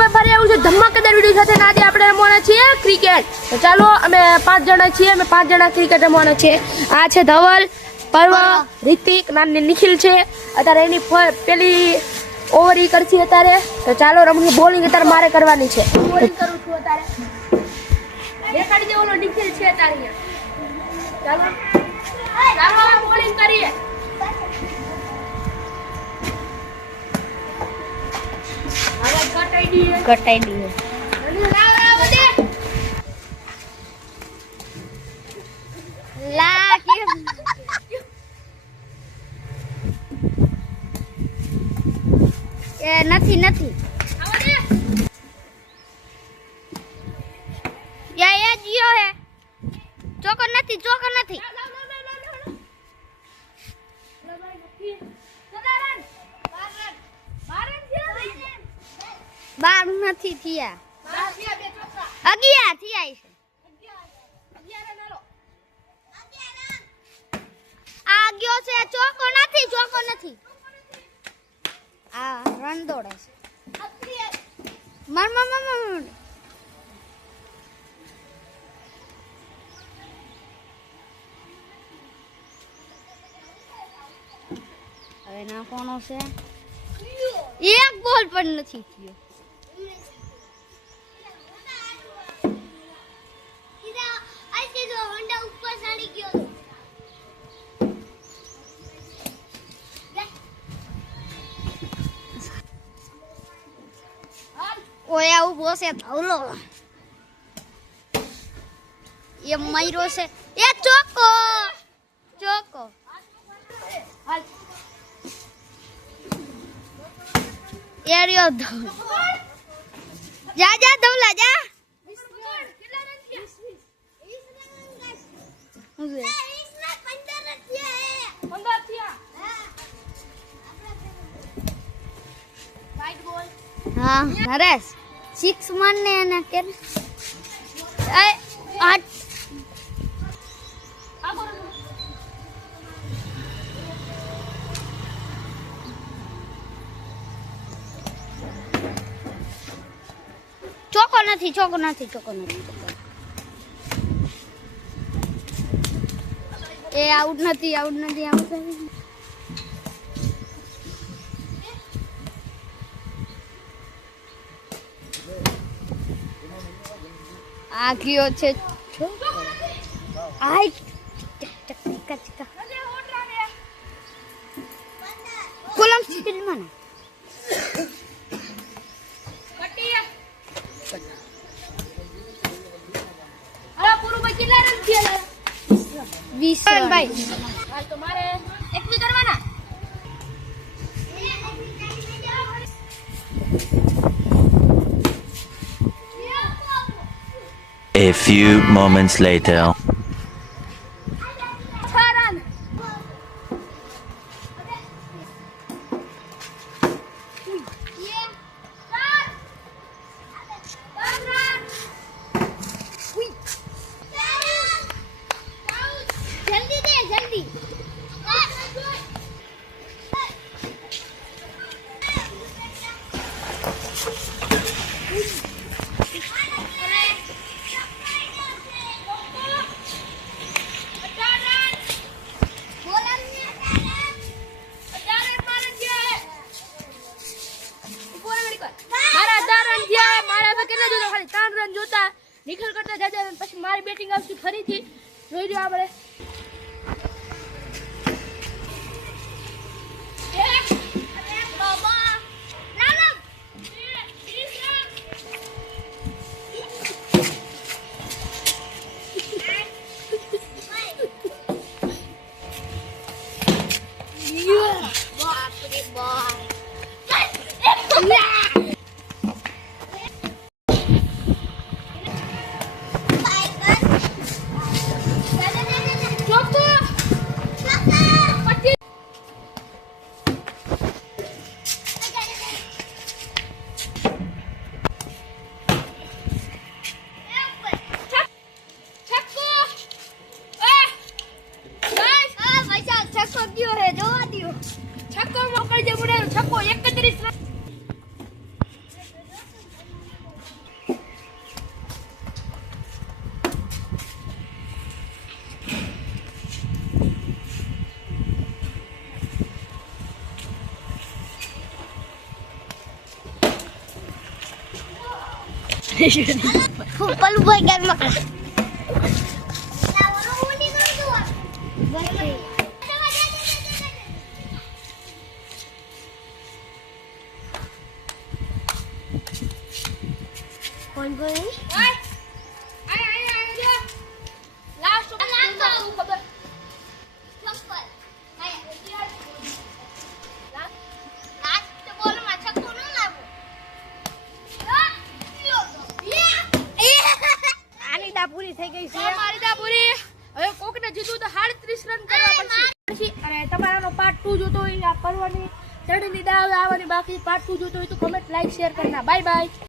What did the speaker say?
ભાઈ ફરી આવ્યું છે ધમાકેદાર વિડીયો સાથે. આજે આપણે રમવાના છીએ ક્રિકેટ. તો ચાલો અમે 5 જણા છીએ. અમે 5 જણા ક્રિકેટ રમવાના છે. આ છે ધવલ, પર્વ, રિતિક, નાની નિખિલ છે. અત્યારે એની પેલી ઓવર ઈ કરશે અત્યારે. તો ચાલો રમવું. બોલિંગ અત્યારે મારે કરવાની છે. બોલિંગ કરું છું અત્યારે. દેખાડી દે ઓલો નિખિલ છે અત્યારે. ચાલો ચાલો બોલિંગ કરીએ. કટાઈ દીએ લા કે નથી નથી યા એ જીઓ હે ચોકો નથી બાર નથી થયા 11 થયા છે. આ ગયો છે ચોકો નથી આ રન દોડે છે મર હવે નાખવાનો છે. એક બોલ પણ નથી થયો. ઓયા ઉભો છે ધવલો એ મયરો છે એ ચોકો એરિયો ધવલો જા ધવલા જા. हाँ नरेश 6 मारने हैं ना क्या 8 ચોકો નથી એ આઉટ નથી આ ગયો છે આઈ ચકા કોલમ સ્પીડમાં ના પૂરું ભાઈ કેટલા રન થયા? 20 રન ભાઈ. હાલ તો મારે એક બી કરવાના. A few moments later. જોતા નિખિલ કરતા જાજા પછી મારી બેટિંગ આવશે ફરીથી જોઈ લો આપણે. પલુભાઈ ગેરમાં કોણ ભાઈ પૂરી થઈ ગઈ છે મારી દા પૂરી હવે કોકને જીતવું તો 37 રન કરવા પડશે અને તમારાનો પાર્ટ 2 જોતો હોય આ પર્વની ચડની દા આવવાની બાકી પાર્ટ 2 જોતો હોય તો કમેન્ટ લાઈક શેર કરના બાય બાય